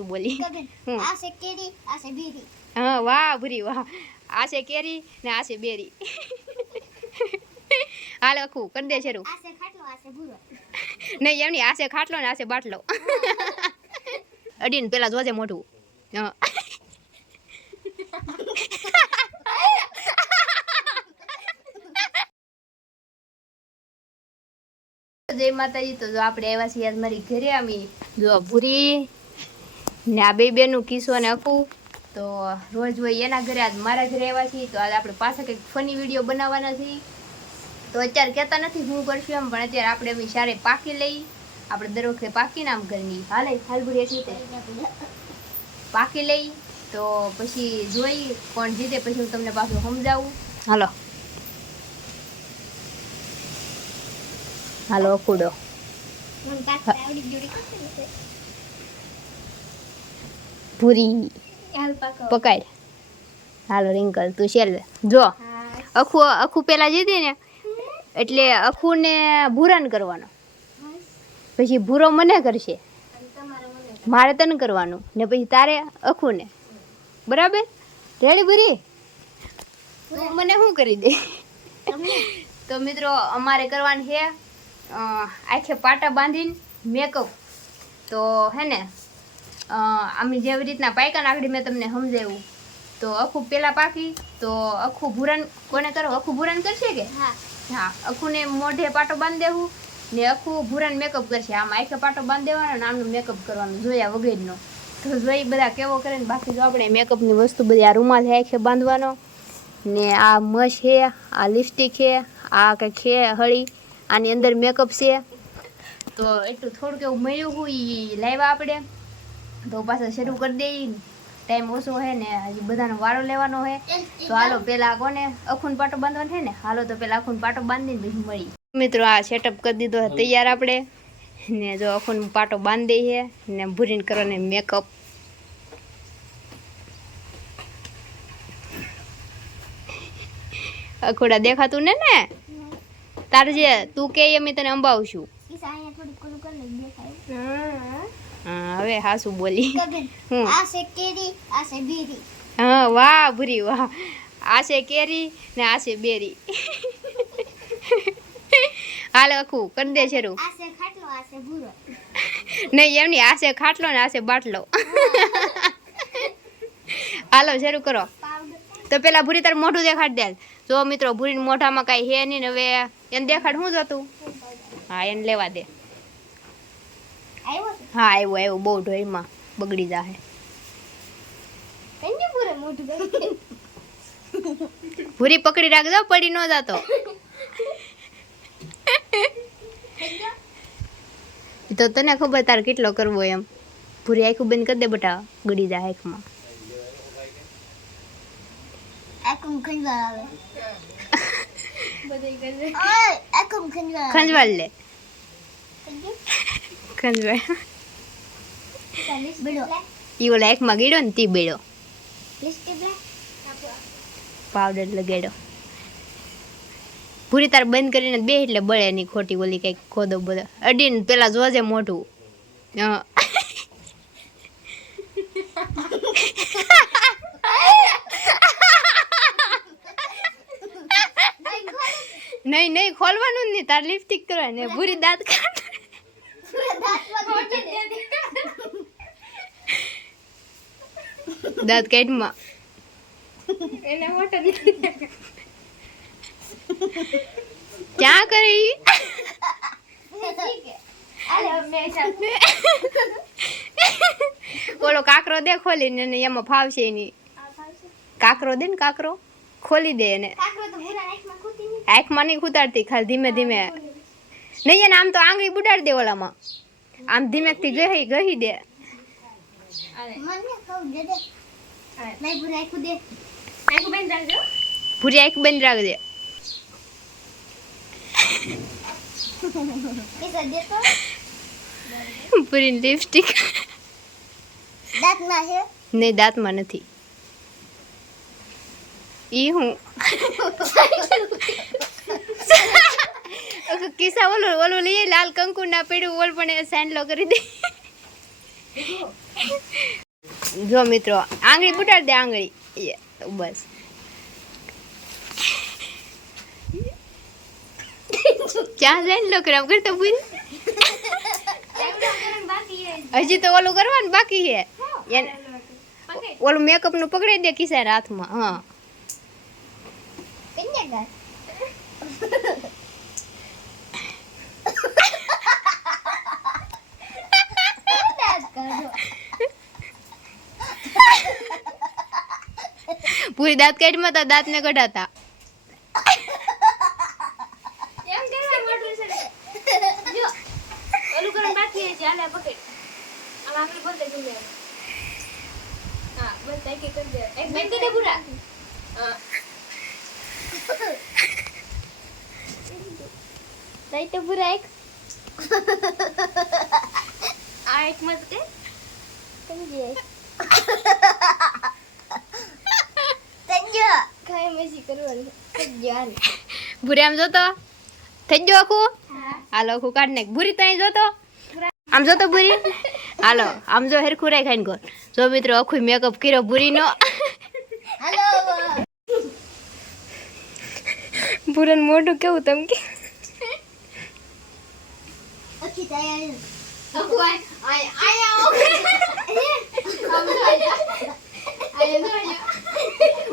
હાસુ બોલી આ છે કેરી આ છે બેરી હા વાહ ભૂરી વાહ આ છે કેરી ને આ છે બેરી હાલ અખું કરી દે શરૂ આ છે ખાટલો આ છે ભૂરો નહીં એમની આ છે ખાટલો ને આ છે બાટલો અડીને પેલા જોજે મોઢું હા જય માતાજી તો જો આપણે આવ્યા છીએ આજ મારી ઘરે અમે જો ભૂરી ને આ બે બેનું કિસ્સો ને અકું તો રોજ હોય એના ઘરે આજ મારા ઘરે આવ્યા છીએ તો આજ આપણે પાછા કંઈક ફની વિડીયો બનાવવાના છીએ તો અત્યારે કહેતા નથી હું કરશું એમ પણ અત્યારે આપણે અમે સારે પાકી લઈ આપણે દર વખતે પાકીને આમ ઘરની હાલે હાલ ભૂરી એટલી પાકી લઈ તો પછી જોઈ કોણ જીતે પછી હું તમને પાછું સમજાવું હાલો હાલો કુડો ભૂરી પકાય હાલો રિંકલ તું શેલ જો અખું પેલા જીતી ને એટલે અખું ને ભૂરાન કરવાનો પછી ભૂરો મને કરશે મારે તને કરવાનું ને પછી તારે અખું ને બરાબર રેડી ભૂરી મને શું કરી દે તો મિત્રો અમારે કરવાનું છે આખે પાટા બાંધીને મેકઅપ તો હે ને અમે જેવી રીતના પાયકા નાખડી મેં તમને સમજાવ્યું તો અખું પેલા પાકી તો અખું ભૂરાન કોને કરો અખું ભૂરાન કરશે કે હા અખુને મોઢે પાટો બાંધી દેવું ને અખું ભૂરાન મેકઅપ કરશે આમ આખે પાટો બાંધી દેવાનો ને આમનું મેકઅપ કરવાનું જોયા વગરનો તો જોઈ બધા કેવો કરે ને બાકી જો આપણે મેકઅપની વસ્તુ બધી આ રૂમાલ છે આખે બાંધવાનો ને આ મશ છે આ લિપસ્ટિક છે આ કંઈક છે હળી આની અંદર મેકઅપ છે તો એટલું થોડુંક એવું મળ્યું હોય એ લાવ્યા આપણે તો પાછા શરૂ કરી દઈએ ટાઈમ ઓછો છે ને હજી બધાનો વારો લેવાનો છે તો હાલો પેલા કોને અખૂન પાટો બાંધવાનો છે ને હાલો તો પેલા અખૂન પાટો બાંધીને પછી મળી મિત્રો આ સેટઅપ કરી દીધો તૈયાર આપણે ને જો અખૂન પાટો બાંધી દઈએ ને ભૂરીને કરવાને મેકઅપ અખોડા દેખાતું ને તારે જે તું કે અમે તને અંબાવશું હા હવે હાસુ બોલી આ છે કેરી આ છે બેરી હા વાહ ભૂરી વાહ આ છે કેરી ને આ છે બેરી હાલ અખું કરી દે શરૂ આ છે ખાટલો આ છે ભૂરો નહીં એમની આ છે ખાટલો ને આ છે બાટલો હાલો શરૂ કરો તો પેલા ભૂરી તાર મોઢું દેખાડ દે જો મિત્રો ભૂરીને મોઢામાં કાંઈ હે નહીં ને હવે એને દેખાડ શું જતું હા એને લેવા દે હા આવ્યો બહુ ઢોરમાં બગડી જાહે ભૂરી પકડી રાખજો પડી ન જાતો તો તને ખબર તાર કેટલો કરવો એમ ભૂરી આખું બંધ કરી દે બટા ગળી જાય આંખમાં ખંજવાલ લે ખંજવાલ ઈ ઓલા એકમાં ગીડો ને તી બેડો પાવડર લગાડ્યો પૂરી તાર બંધ કરીને બે એટલે બળે ની ખોટી ઓલી કઈક ખોદો બધો અડીને પેલા જોજે મોઢું નહીં નહીં ખોલવાનું જ નહીં તાર લિપસ્ટિક કરવાની ભૂરી દાંત દાંત કાઢમાં ક્યાં કરી ઓલો કાકરો દે ખોલીને એમાં ફાવશે નહીં કાકરો દે ને કાકરો ખોલી દે એને આંખમાં નહીં ખૂતાડતી ખાલી ધીમે ધીમે નહીં એને આમ તો આંગળી બુડાડી દે ઓલામાં આમ ધીમેથી ગહી દે ભૂરી આંખ બંધ રાખજે પૂરી લિપસ્ટિક નહીં દાંતમાં નથી ઈ હું કિસ્સા ઓલો લઈએ લાલ કંકુ ના પડ્યું ઓલ પણ સેન્ડલો કરી દે જો મિત્રો આંગળી બુટાડ દે આંગળી બસ ચા લઈને લો કરાવ કરતો પૂરી હજી તો ઓલું કરવાનું બાકી છે એને ઓલું મેકઅપ નું પકડી દે કિસાર હાથમાં હા પૂરી દાંત કાઢમાં તો દાંત ને કઢાતા ઓલું કરવાનું બાકી છે હાલે પકડ આમ આંગળી બોલતે જુલે હા બસ એક એક કરી દે એક બેન કરી દે પૂરા હા દઈ તો પૂરા એક આ એક મત કે સમજે સંજો ખાય મસી કરવાનું જાન ભૂરી આમ જોતો થઈ ગયો આખું હાલો આખું કાઢ નાખ ભૂરી ત્યાં જોતો આમ જોતો ભૂરી હાલો આમ જો હેરખું રાય ખાઈને કોણ જો મિત્રો આખું મેકઅપ કર્યો ભૂરીનો હાલો ભૂરન મોઢું કેવું તમ કે ઓછી તૈયાર આખું આયા આમ તો આયા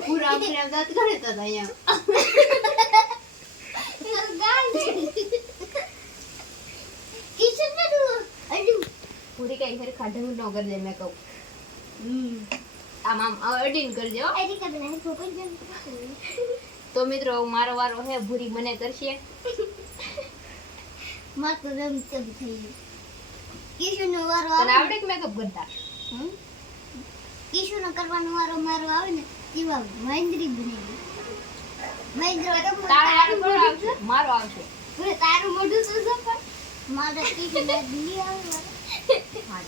પૂરા આપણે દાંત કાઢે તો અહીંયા પૂરી કઈ ફેર ખાધું ન કરી દે મેકઅપ આમ આમ એડિટ કરજો તો મિત્રો મારો વારો હે ભૂરી મને કરશે કિશુનો વારો તને આવે આવડે કે મેકઅપ કરતા કિશુનો કરવાનો વારો મારો આવે ને તેવા મહેન્દ્રી બની ગઈ મહેન્દ્ર તારો વારો કોણ આવશે મારો આવશે પૂરે તારું મોઢું શું છે પણ મારા કિશુ ને દિલ્હી આવે હા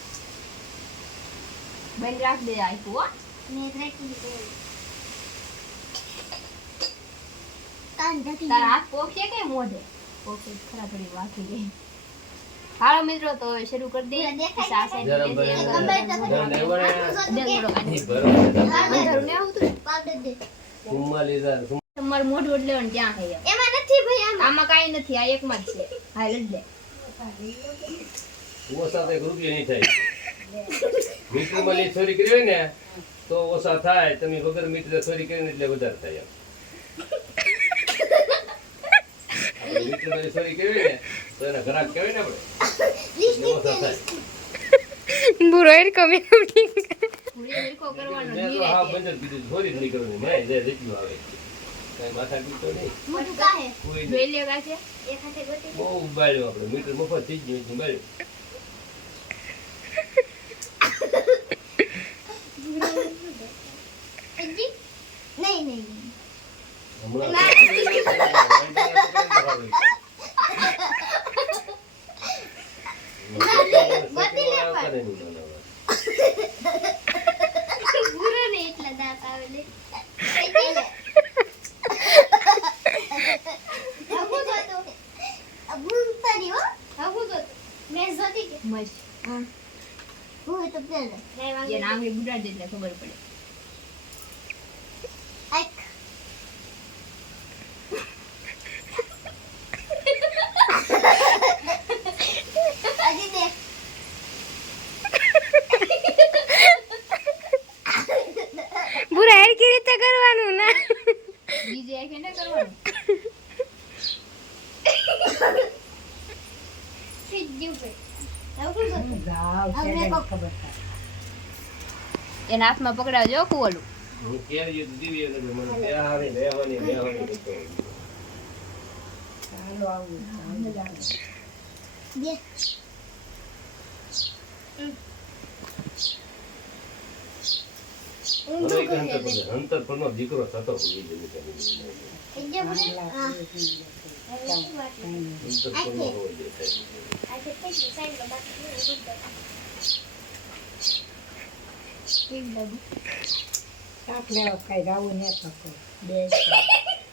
બેન રાખ દે આઈકુ હો મેં ટ્રેકિંગ કરી કાન ઢકી તારા હાથ પોખશે કે મોઢે પોખે ખરા થોડી વાકી ગઈ હાલો મિત્રો તો હવે શરૂ કરી દઈએ દેખાય સાસે જરા ભાઈ અંધારું ને આવતું પાવડર દે તમારું મોઢું એટલે ને ત્યાં ખાઈ એમાં નથી ભાઈ આમાં કાઈ નથી આ એકમાં જ છે હા લઈ લે ઓછા તો 1 રૂપિયો નહીં થાય મીટરમાં લઈ ચોરી કરી હોય ને તો ઓછા થાય તમે વગર મીટરે ચોરી કરીને એટલે વધારે થાય એમ મીટરમાં ચોરી કરી હોય ને તો એના ગ્રાહક કહેવાય ને આપણે એટલે ઓછા થાય બુરો એર કમી પૂરી હરકો કરવાનો મેં તો હા બંધ જ કીધું ચોરી જ નહીં કરવાની મેં જે જેટલું આવે કઈ માથા કીધો નહીં મોઢું કાહે કોઈ જોઈ લેવા છે એક હાથે ગોતી બહુ ઉબાડ્યો આપણે મીટર મફત થઈ જ ગયું ઉબાડ્યું હજી નહીં નહીં હમણાં પૂરો ને એટલા દાંત આવે લે આવું તો ભૂલતા નહીં હો આવું તો મેં જોતી કે મસ્ત હું તો પેલા નહીં વાંગે જે નામની બુડા દે એટલે ખબર પડે આઈક અજી દે બુરા હેર કે રીતે કરવાનું ના બીજે આ કેને કરવાનું સિદ્ધુ પે આવું તો એના હાથમાં પકડાવજો કુવલું હું કેરી દીવી એટલે મને બેહારી રહેવાની દે અંતર પરનો દીકરો થતો એજે બોલે હા અંતર પરનો હોય દેખાય આ કે પેલી સાઈડ માં બાકી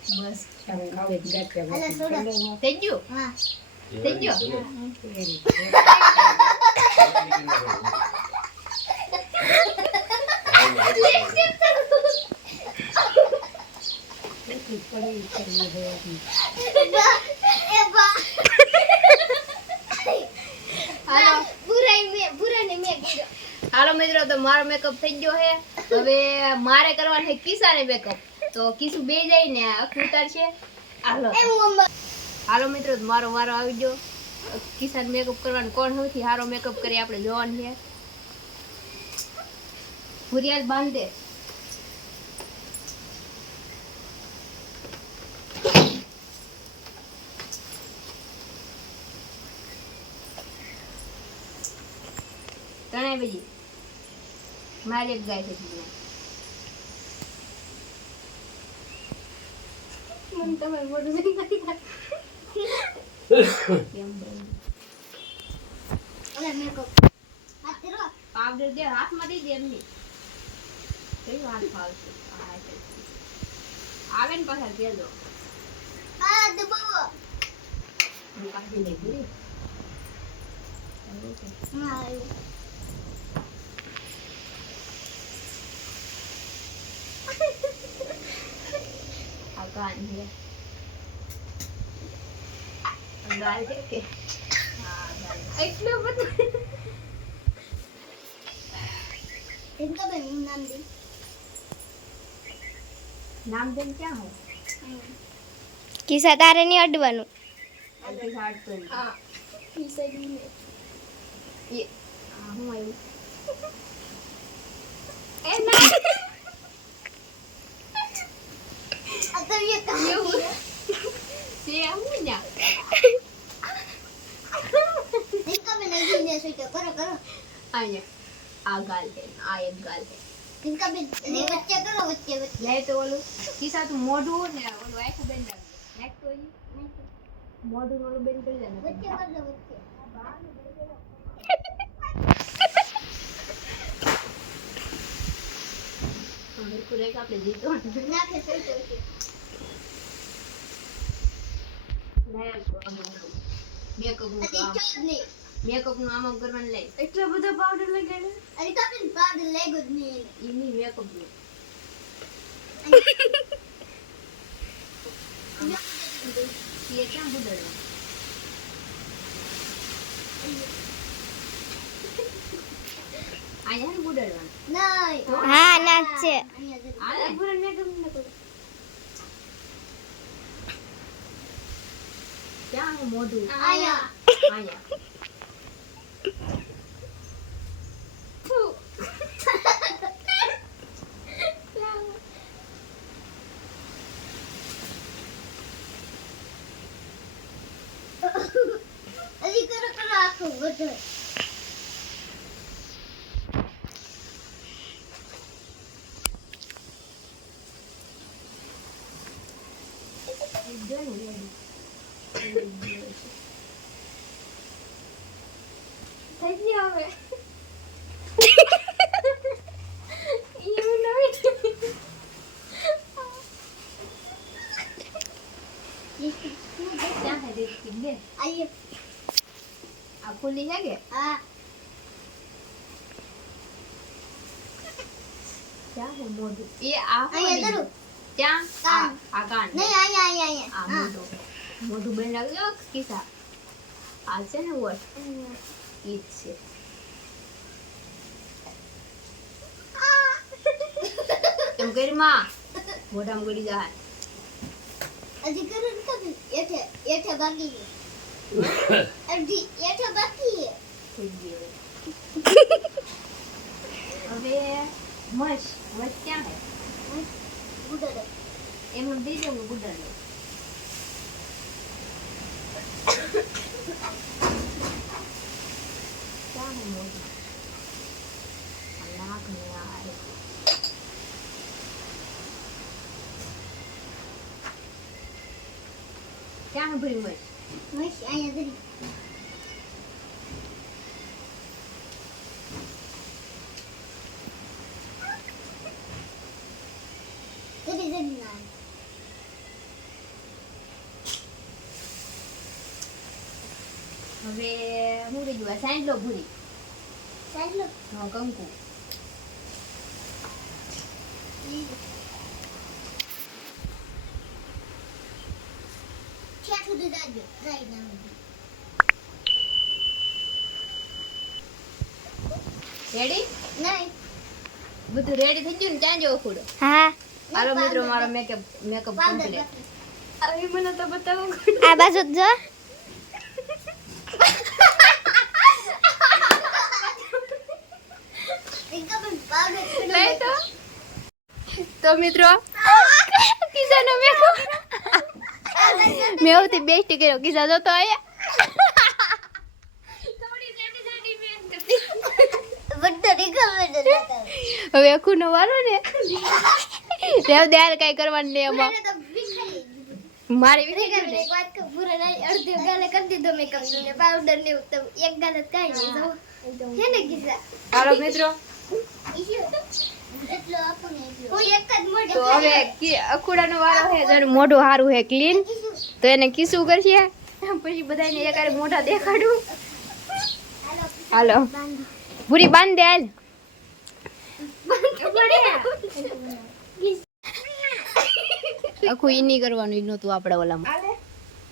બસ અલા થોડા થઈ ગયું હા થઈ ગયો એ બા બુરાને મેં કીધો. હાલો મિત્રો, તો મારો મેકઅપ થઈ ગયો છે. હવે મારે કરવાનો છે કિસાને મેકઅપ. તો કિસુ બે જઈને આખું ઉતારશે. હાલો મિત્રો, તો મારો વારો આવી ગયો. કિસાન મેકઅપ કરવાનું કોણ સૌથી સારો મેકઅપ કરે આપણે જોવાનું છે. ભુરિયાજ બાંધે. ત્રણેય બજી મારી એક ગાય છે. મને તમારું મોઢું જોઈને નથી થતું. ઓલા મેકઅપ હાથ કરો. પાવડર દે, હાથમાં દઈ દે એમની. કઈ હાથ ફાવશે? આવે ને પાછા કેજો. આ દબાવો. હું કાઢી લઈ પૂરી. હા આવ્યું. આ કાન છે. ગાલ છે કે? હા, ગાલ. એટલું બધું इनका भी नाम दे. નામ દેન ક્યાં હો? કિસ્સા તારે નહીં અડવાનું. અડધી સાઠ તો નહીં. હા ઈ સાઈડ ને એ આ હું આવ્યું. એ ના अब ये એવું છે હું ન્યા. इनका भी नहीं दे सकते. करो करो. અહીંયા આ ગાલ છે, આ એક ગાલ છે. इनका भी नहीं. बच्चे करो बच्चे बच्चे. લે તો ઓલું કિસ્સા તું મોઢું ને ઓલું આખું બેન લાગે. નાખ તો ઈ મોઢું ઓલું બેન કરી દે ને. बच्चे कर दो बच्चे. હરખું રેખ આપણે જીતો. ना फिर सही तो મેકઅપ નું अति કામ, चोद नहीं. મેકઅપ નું આમ કરવાનું લે. એટલો બધો પાવડર લગાડ્યો. अरे का भी बाद लेगो नहीं. ઈ ની મેકઅપ નું એ ક્યાં બુડડવા? અહીંયા ને બુડડવાનું. नहीं. हाँ नाचे. આ પૂરા મેકઅપ ન કરો. ક્યાં હું મોઢું? आया. અહીંયા. अभी करो करो आँखों बढ़ो. જો ને થઈ ગયો હવે. એવું નહીં. ક્યાં છે દેખ લે. आइए. આ ખુલ્લી છે કે? हाँ. ક્યાં છે મોઢું? એ આ आइए ખોલી. करो. ત્યાં કાન. આ કાન. नहीं आइए आइए आइए. આ हाँ. મોઢું. મોઢું બેન લાગ્યો કિસ્સા. આ છે ને વોટ ઈ જ છે. એમ કરી માં મોઢામાં ગળી જાય. अभी करो इनका भी. ये थे बाकी है. अभी ये थे बाकी है. થઈ ગયું. હવે મશ ક્યાં છે? उधर. એમાં દઈ દઉં ગુડર લો. ક્યાં છે મોઢું? આ નાક ને આ એ. ક્યાં છે ભરી મશ? मस्त आइए इधर. इधर इधर ना. હવે હું રહી ગયું સાઈડ લો ભૂરી. साइड लो. હા કંકુ. બધું દાજો રાઈ નામ રેડી નહીં બધું રેડી થઈ ગયું ને ત્યાં જો ખુડો હા હાલો મિત્રો મારો મેકઅપ કમ્પ્લીટ હવે મને તો બતાવો આ બાજુ જો લઈ તો મિત્રો કિસાનો મેકઅપ મેં સૌથી બેસ્ટ કર્યો કિસ્સા જોતો આયા હવે અખું નો વારો ને રેવ દે હાલ કઈ કરવાનું નહીં એમાં મારે એક વાત કહું પૂરા નહીં અડધે ગાલે કરી દીધો મેકઅપ ને પાવડર ને તો એક ગાલે કાઈ નહીં હે ને કિસ્સા હાલો મિત્રો એટલો આપણને કોઈ એક જ મોઢે તો હવે અખુડાનો વારો છે જરું મોઢું સારું છે ક્લીન તો એને કિસ્સું કરશે પછી બધાને એકારે મોઢા દેખાડું હાલો ભૂરી બાંધ દે હાલ આખું ઈ નહીં કરવાનું ઈ નહોતું આપણે ઓલામાં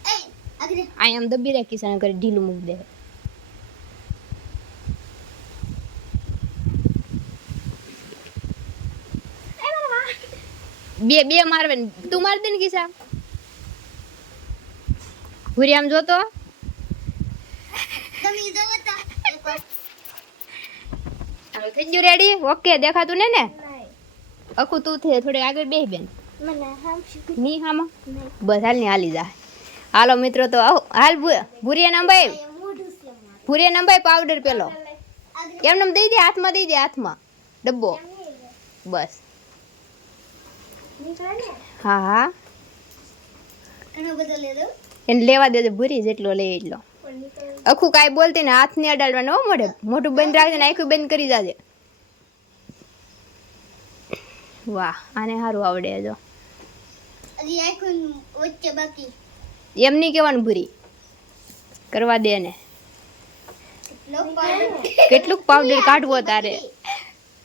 એ આગળ અહીં આમ દબી રાખી સાને કરી ઢીલું મૂક દે બે મારવે ને તું માર દે ને કિસા ભૂરી આમ જોતો તમે જોવો તો એકવાર હાલો થઈ ગયું રેડી ઓકે દેખાતું ને આખું તું થે થોડી આગળ બેહ બેન મને હામ ની હામાં બસ હાલ ની હાલી જા હાલો મિત્રો તો આવો હાલ ભૂરિયા નંબાઈ મોઢું છે મારું ભૂરિયા નંબાઈ પાવડર પેલો આગળ એમને દઈ દે હાથમાં દઈ દે હાથમાં ડબ્બો બસ નીકળે ને હા હા ઘણો બધો લે દો એને લેવા દેજો ભૂરી જેટલો લે એટલો આખું કાંઈ બોલતી ને હાથ ને અડાડવાનો હો મોઢે મોઢું બંધ રાખજે ને આખું બંધ કરી જાજે વાહ આને સારું આવડે જો હજી આખું વચ્ચે બાકી એમ નહીં કહેવાનું ભૂરી કરવા દે ને લો પાવડર કેટલુંક પાવડર કાઢવો તારે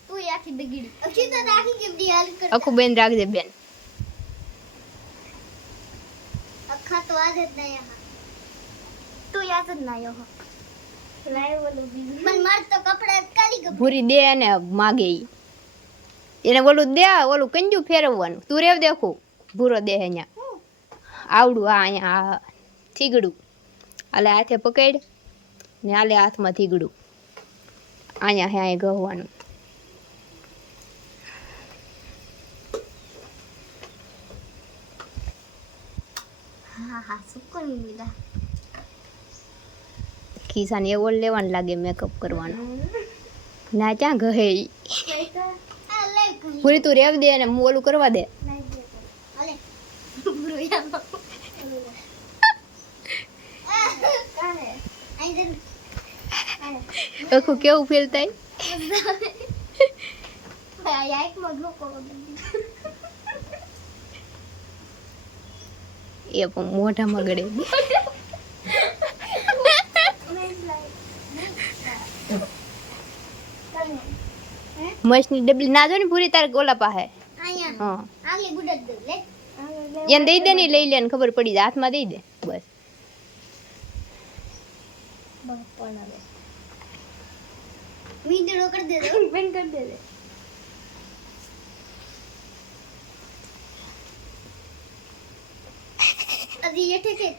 તું આખી બગડી અક્ષી તો આખી કેમ દી હાલ કર આખું બંધ રાખજે બેન અખા તો આજ જ નહીં હા તું યાદ જ ના આયો લાય બોલો બીજું મન માર તો કપડા કાલી કપડા ભૂરી દે ને માગે ઈ એને ઓલું દે ઓલું કંજુ ફેરવવાનું તું રેવ દેખું ભૂરો દે અહીંયા આવડું આ અહીંયા આ થીગડું આલે હાથે પકડ ને આલે હાથમાં થીગડું અહીંયા હે અહીંયા ગહવાનું હા હા સુકન મિલા ખિસ્સાને એવો લેવાનું લાગે મેકઅપ કરવાનો ના ક્યાં ગહે ઈ આ લે કઈ પૂરી તું રેવ દે ને હું ઓલું કરવા દે નહીં દે અલે બ્રુયા કાને આઈ દે આખું કેવું ફીલ થાય ભાઈ આ એક મગલો કો એ પણ મોઢામાં ગળે મસ્તની ડબલી ના જો ને પૂરી તારે ગોલા પાસે આયા હા આગલી ગુડત દે લે એને દઈ દે ને લઈ લે ને ખબર પડી જાય હાથમાં દઈ દે બસ મીંદડો કરી દે દો બંધ કરી દે અજી એઠે કે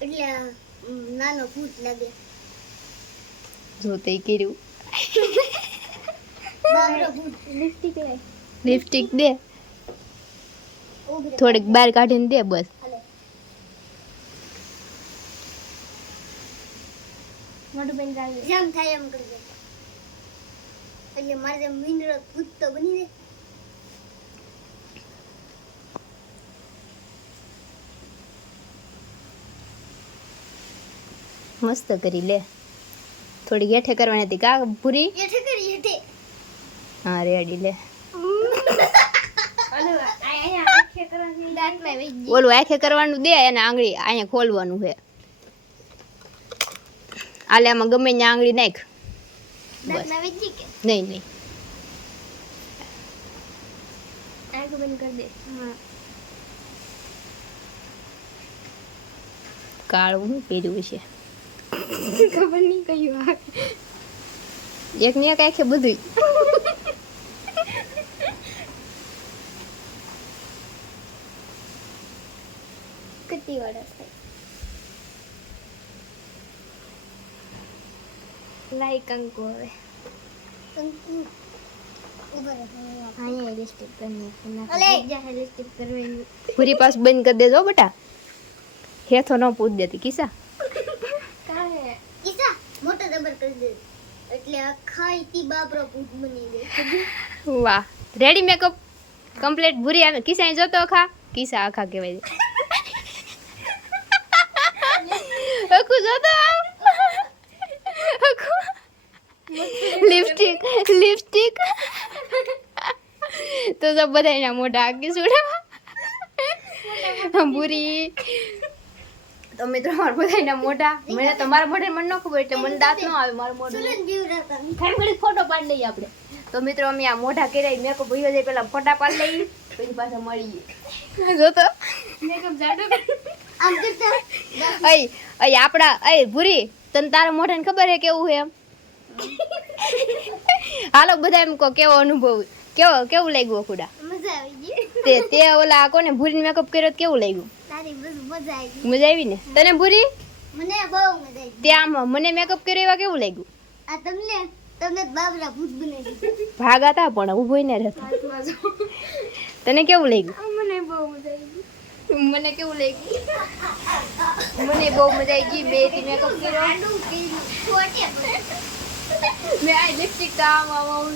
એટલે નાનો ભૂત લાગે જો તે કર્યું બાબરો ભૂત લિપસ્ટિક લે લિપસ્ટિક દે ઉભરે થોડીક બહાર કાઢીને દે બસ હાલે મોઢું બંધ રાખજે જેમ થાય એમ કરી દે એટલે મારે જેમ મીંદડો ભૂત તો બની દે મસ્ત કરી લે થોડી હેઠે કરવાની હતી કા પૂરી એઠે કરી એઠે હા રેડી લે અલે અહીંયા આંખે કરવાની દાંતમાં વઈ ગઈ ઓલું આંખે કરવાનું દે એને આંગળી અહીંયા ખોલવાનું છે આલે આમાં ગમે ત્યાં આંગળી નાખ દાંતમાં વઈ ગઈ કે નહીં નહીં આંખ બંધ કરી દે હા કાળું હું પહેર્યું છે ખબર નહીં કયું આવે. એક ને એક આખે બધું કેટલી વાર થાય લાઈ કંકુ હવે. કંકુ ઉભો રહે અહીંયા લિપસ્ટિક કરવી. અલે! જાહે લિપસ્ટિક કરવી. પૂરી પાસ બંધ કરી દેજો બેટા હેથો ન પૂછ દેતી કિસ્સા કાહે? કિસા મોટો દબર કરી દે એટલે આખાય તી બાબરો ભૂત બની ગઈ વાહ રેડી મેકઅપ કમ્પ્લીટ ભૂરી આવે કિસ્સા અહીં જોતો આખા કિસ્સા આખા કહેવાય છે આખું જોતો લિપસ્ટિક તો સબ બધા એના મોઢા આગે સુડા ભૂરી તો મિત્રો મારા બધા એના મોઢા મને તો મારા મોઢે મને ન ખબર એટલે મને દાંત ન આવે મારું મોઢું સુરન બીવરાતા ખાલી ફોટો પાડી લઈએ આપણે તો મિત્રો અમે આ મોઢા કર્યા મેકઅપ ભૂયો જાય પેલા ફોટા પાડી લઈએ પછી પાછા મળીએ જો તો મેકઅપ જાડો કર. આમ કરતા અય આપડા અય ભૂરી તને તારા મોઢાને ખબર હે કેવું હે એમ હાલો બધા એમ કહો કેવો અનુભવ કેવું લાગ્યું ખુડા મજા આવી ગઈ તે ઓલા કોને ભૂરીને મેકઅપ કર્યો તો કેવું લાગ્યું તારી બસ મજા આવી ગઈ મજા આવી ને તને ભૂરી મને બહુ મજા આવી તે આમ મને મેકઅપ કર્યો એવા કેવું લાગ્યું આ તમને બાબરા ભૂત બનાવી દીધા ભાગા તા પણ ઊભો ને રહેતો હાથમાં જો. તને કેવું લાગ્યું મને બહુ મજા આવી ગઈ. મને કેવું લાગ્યું મને બહુ મજા આવી ગઈ બે થી મેકઅપ કર્યો આડું કર્યું છોટે મેં આ લિપસ્ટિક તો આમ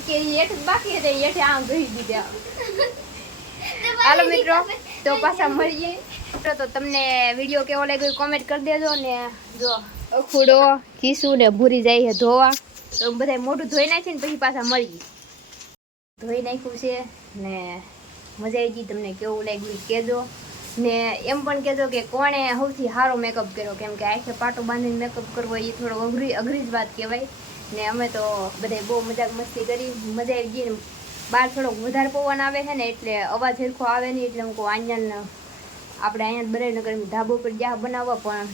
કે હેઠ બાકી હતી હેઠે આમ ગઈ દીધા હાલો મિત્રો તો પાછા મળીએ તો તમને વિડીયો કેવો લાગ્યો કોમેન્ટ કરી દેજો ને જો અખૂડો ખીસું ને ભૂરી જાય છે ધોવા તો બધા મોઢું ધોઈ નાખીને પછી પાછા મળીએ ધોઈ નાખ્યું છે ને મજા આવી ગઈ તમને કેવું લાગ્યું એ કહેજો ને એમ પણ કહેજો કે કોણે સૌથી સારો મેકઅપ કર્યો કેમ કે આખે પાટો બાંધીને મેકઅપ કરવો એ થોડો અઘરી જ વાત કહેવાય ને અમે તો બધાય બહુ મજાક મસ્તી કરી મજા આવી ગઈ ને બહાર થોડોક વધારે પવન આવે છે ને એટલે અવાજ સરખો આવે નહીં એટલે હું કહું અહીંયા આપણે અહીંયા બનાવીને નગર ધાબો પર જા બનાવવા પણ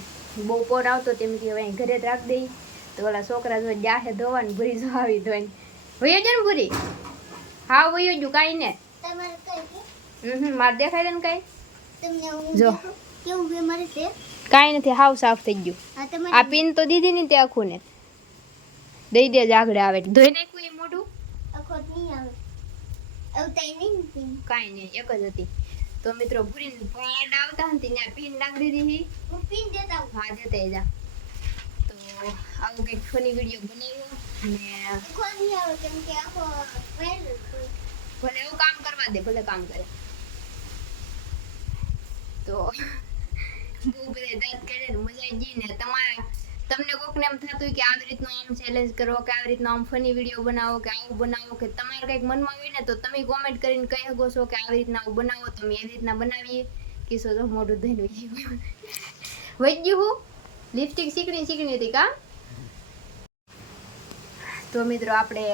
બહુ પવન આવતો તેમ કે હવે અહીં ઘરે જ રાખી દઈ તો ઓલા છોકરા જો જાહે ધોવાનું ભૂરી જો આવી ધોઈને વયો છે ને ભૂરી હા વયો જ કાંઈ ને તમારે કઈ મારે દેખાય છે ને કાંઈ તમને હું જો. દેખો કેવું છે મારે તે કાંઈ નથી હાવ સાફ થઈ ગયું આ આ તમારે પિન તો દીધી ને તે આખું ને દઈ દે આગળ આવે એટલે ધોઈ નાખ્યું એ મોઢું અખોટ નહીં આવે એવું તઈ નહીં ને કાંઈ નહીં એક જ હતી તો મિત્રો ભૂરીને પાડ આવતા ને ત્યાં પિન નાખી દીધી હું પીન દેતા હું હા જતા જા તો આવું કંઈક ફની વિડીયો બનાવ્યો ને અખોટ નહીં આવે કેમ કે આખો પહેલ ભલે એવું કામ કરવા દે ભલે કામ કરે તો બહુ બધા દાંત કાઢે ને મજા આવી ગઈ ને તમને કોકને એમ થતું હોય કે આવી રીતનું આમ ચેલેન્જ કરો કે આવી રીતનું આમ ફની વિડીયો બનાવો કે આવું બનાવો કે તમારે કંઈક મનમાં હોય ને તો તમે કોમેન્ટ કરીને કહી શકો છો કે આવી રીતના આવું બનાવો તો અમે એવી રીતના બનાવીએ કિસ્સો તો મોઢું ધોઈને વહી ગયું હું લિપસ્ટિક શીકણી હતી કા તો મિત્રો આપણે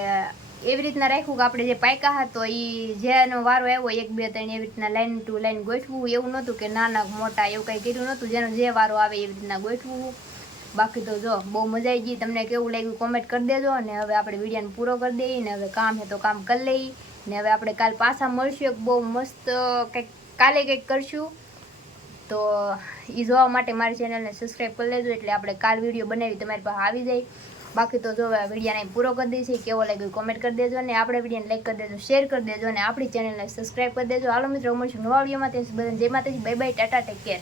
એવી રીતના રાખ્યું કે આપણે જે પાયકા હતા તો એ જેનો વારો આવ્યો 1 2 3 એવી રીતના લાઈન ટુ લાઈન ગોઠવું એવું નહોતું કે નાના મોટા એવું કંઈ કર્યું નહોતું જેનો જે વારો આવે એવી રીતના ગોઠવું બાકી તો જો બહુ મજા આવી ગઈ તમને કેવું લાગ્યું કોમેન્ટ કરી દેજો અને હવે આપણે વિડીયોને પૂરો કરી દઈએ ને હવે કામ છે તો કામ કરી લઈએ ને હવે આપણે કાલ પાછા મળશું એક બહુ મસ્ત કંઈક કાલે કંઈક કરશું તો એ જોવા માટે મારી ચેનલને સબસ્ક્રાઈબ કરી લેજો એટલે આપણે કાલ વિડીયો બનાવી તમારી પાસે આવી જાય બાકી તો જો વિડીયોને પૂરો કરી દઈશું કેવો લાગ્યો કોમેન્ટ કરી દેજો અને આપણે વિડીયોને લાઈક કરી દેજો શેર કરી દેજો અને આપણી ચેનલને સબસ્ક્રાઈબ કરી દેજો હાલો મિત્રો મળશું નવા વિડીયોમાં ત્યાં બધાને જય માતાજી bye bye Tata take care